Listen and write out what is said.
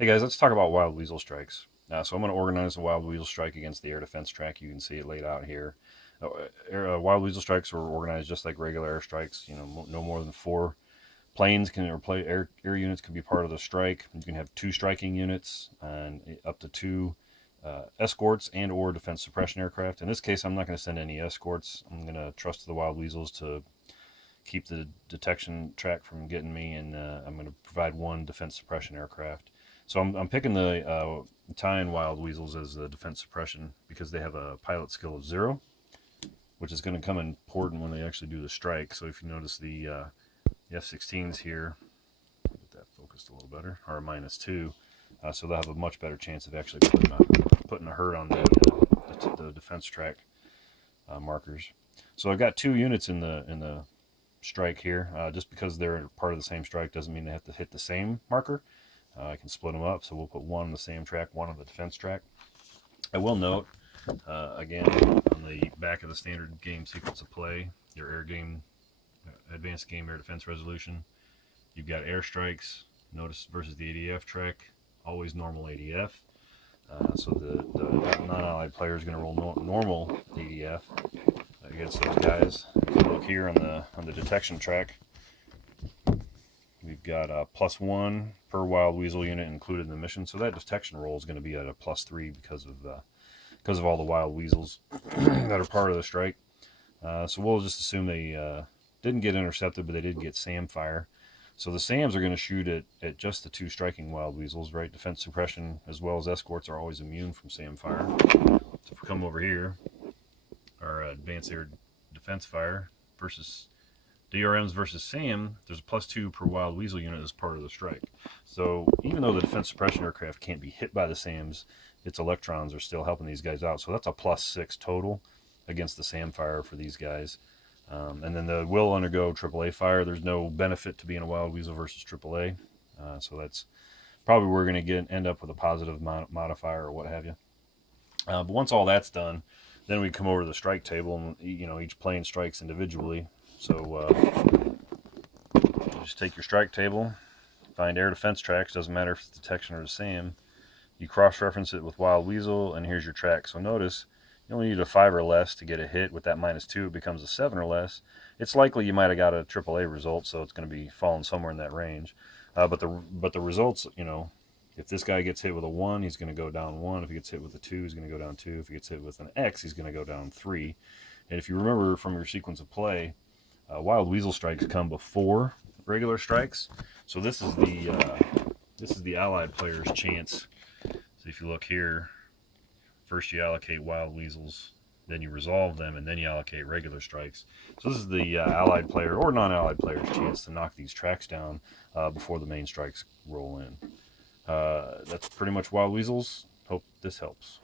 Hey guys, let's talk about Wild Weasel Strikes. So I'm going to organize the Wild Weasel Strike against the air defense track. You can see it laid out here. Wild Weasel Strikes are organized just like regular air strikes. You know, no more than 4 planes can or play air units can be part of the strike. You can have 2 striking units and up to 2 escorts and or defense suppression aircraft. In this case, I'm not going to send any escorts. I'm going to trust the Wild Weasels to keep the detection track from getting me, and I'm going to provide 1 defense suppression aircraft. So I'm picking the Italian Wild Weasels as the defense suppression because they have a pilot skill of 0, which is going to come important when they actually do the strike. So if you notice the F-16s here, get that focused a little better, are a -2. So they'll have a much better chance of actually putting a hurt on the defense track markers. So I've got 2 units in the strike here. Just because they're part of the same strike doesn't mean they have to hit the same marker. I can split them up, so we'll put 1 on the SAM track, 1 on the defense track. I will note, again, on the back of the standard game sequence of play, your air game, advanced game air defense resolution, you've got airstrikes, notice versus the ADF track, always normal ADF. So the non-allied player is going to roll normal ADF against those guys. If you look here on the detection track, we've got a +1 per Wild Weasel unit included in the mission, so that detection roll is going to be at a +3 because of all the Wild Weasels that are part of the strike. So we'll just assume they didn't get intercepted, but they did get SAM fire. So the SAMs are going to shoot at just the 2 striking Wild Weasels, right? Defense suppression as well as escorts are always immune from SAM fire. So if we come over here, our advanced air defense fire versus DRMs versus SAM, there's a +2 per Wild Weasel unit as part of the strike. So even though the defense suppression aircraft can't be hit by the SAMs, its electrons are still helping these guys out. So that's a +6 total against the SAM fire for these guys. And then they will undergo AAA fire. There's no benefit to being a Wild Weasel versus AAA. So that's probably where we're going to end up with a positive modifier or what have you. But once all that's done, then we come over to the strike table, and each plane strikes individually. So just take your strike table, find air defense tracks, doesn't matter if it's detection or the SAM. You cross-reference it with Wild Weasel, and here's your track. So notice, you only need a 5 or less to get a hit. With that -2, it becomes a 7 or less. It's likely you might have got a AAA result, so it's going to be falling somewhere in that range. But the results, if this guy gets hit with a 1, he's going to go down 1. If he gets hit with a 2, he's going to go down 2. If he gets hit with an X, he's going to go down 3. And if you remember from your sequence of play, Wild Weasel strikes come before regular strikes. So this is the allied player's chance. So if you look here, first you allocate Wild Weasels, then you resolve them, and then you allocate regular strikes. So this is the allied player or non-allied player's chance to knock these tracks down before the main strikes roll in. That's pretty much Wild Weasels. Hope this helps.